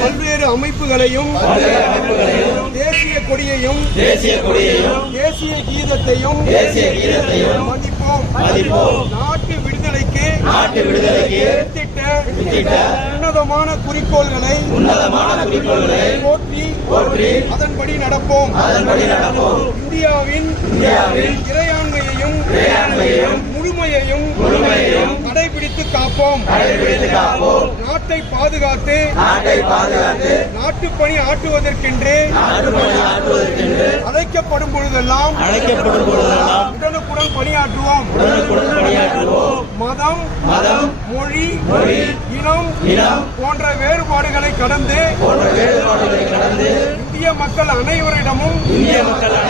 பல்வேறு அமைப்புகளையும் தேசிய கொடியையும் தேசிய கொடியையும் தேசிய கீதத்தையும் தேசிய கீதத்தையும் மதிப்போம் மதிப்போம். நாட்டு விடுதலைக்கு நாட்டு விடுதலைக்கு வித்திட்ட உன்னதமான குறிக்கோள்களை உன்னதமான குறிக்கோள்களை போற்றி போற்றி அதன்படி நடப்போம் அதன்படி நடப்போம் இந்தியாவின் இந்தியாவின் இறையாண்மையையும் இறையாண்மையையும் முழுமையையும் முழுமையையும் கடைபிடித்து காப்போம். கடைபிடித்து காப்போம். நாட்டை பாதுகாத்து நாட்டை பாதுகாத்து நாட்டுப்பணி ஆற்றுவதற்கென்று நாட்டுப்பணி ஆற்றுவதற்கென்று அழைக்கப்படும் பொழுதெல்லாம் அழைக்கப்படும் பொழுதெல்லாம் உடனுக்குடன் பணியாற்றுவோம். உடனுக்குடன் பணியாற்றுவோம். மதம் மதம் மொழி மொழி இனம் இனம் போன்ற வேறுபாடுகளை கடந்து போன்ற வேறுபாடுகளை கடந்து இந்திய மக்கள் அனைவரிடமும் இந்திய மக்கள் அனைவரிடமும்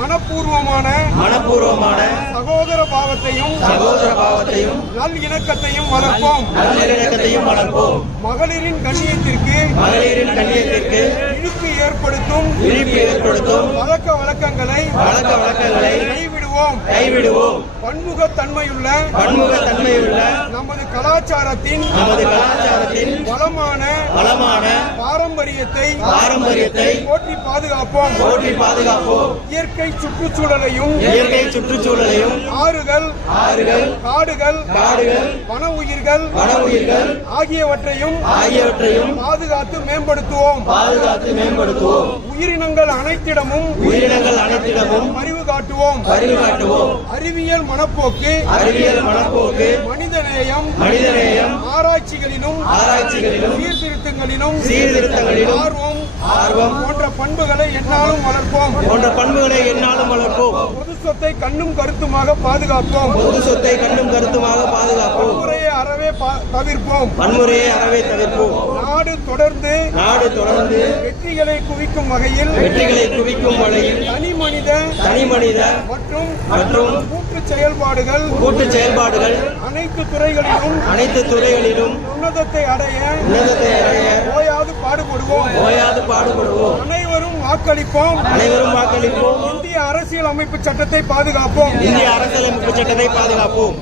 மனப்பூர்வமான மனப்பூர்வமான சகோதர பாவத்தையும் சகோதர பாவத்தையும் நல் இணக்கத்தையும் வளர்ப்போம். நல்லிணக்கத்தையும் வளர்ப்போம். மகளிரின் கண்ணியத்திற்கு மகளிரின் கண்ணியத்திற்கு இழுக்கு ஏற்படுத்தும். விழிப்பு ஏற்படுத்தும். பழக்க வழக்கங்களை பழக்க வழக்கங்களை கைவிடுவோம். கைவிடுவோம். பன்முகத்தன்மையுள்ள பன்முகத்தன்மையுள்ள நமது கலாச்சாரத்தின் நமது கலாச்சாரத்தின் வளமான வளமான பாரம்பரியத்தை பாரம்பரியத்தை போற்றி பாதுகாப்போம். போற்றி பாதுகாப்போம். இயற்கை சுற்றுச்சூழலையும் இயற்கை சுற்றுச்சூழலையும் ஆறுகள் ஆறுகள் காடுகள் காடுகள் வன உயிர்கள் வன உயிர்கள் ஆகியவற்றையும் ஆகியவற்றையும் பாதுகாத்து மேம்படுத்துவோம். பாதுகாத்து மேம்படுத்துவோம். உயிரினங்கள் அனைத்திடமும் உயிரினங்கள் அனைத்திடமும் அறிவு காட்டுவோம். அறிவு காட்டுவோம். அறிவியல் மனப்போக்கு அறிவியல் மனப்போக்கு மனிதநேயம் மனிதநேயம் ஆராய்ச்சிகளிலும் ஆராய்ச்சிகளிலும் சீர்திருத்தங்களிலும் சீர்திருத்தங்களிலும் ஆர்வம் ஆர்வம் போன்ற பண்புகளை எந்நாளும் வளர்ப்போம். போன்ற பண்புகளை எந்நாளும் வளர்ப்போம். பொது சொத்தை கண்ணும் கருத்துமாக பாதுகாப்போம். பொது சொத்தை கண்ணும் கருத்துமாக பாதுகாப்போம். முறையை அறவே தவிர்ப்போம். வன்முறையை அறவே தவிர்ப்போம். நாடு தொடர்ந்து நாடு தொடர்ந்து வெற்றிகளை குவிக்கும் வகையில் வெற்றிகளை குவிக்கும் வகையில் தனி மனித தனி மனித மற்றும் மற்றும் கூட்டு செயல்பாடுகள் கூட்டு செயல்பாடுகள் அனைத்து துறைகளிலும் அனைத்து துறைகளிலும் உன்னதத்தை அடைய உன்னதத்தை அடைய ஓயாது பாடுபடுவோம். ஓயாது பாடுபடுவோம். அனைவரும் வாக்களிப்போம். அனைவரும் வாக்களிப்போம். இந்திய அரசியல் அமைப்பு சட்டத்தை பாதுகாப்போம். இந்திய அரசியலமைப்பு சட்டத்தை பாதுகாப்போம்.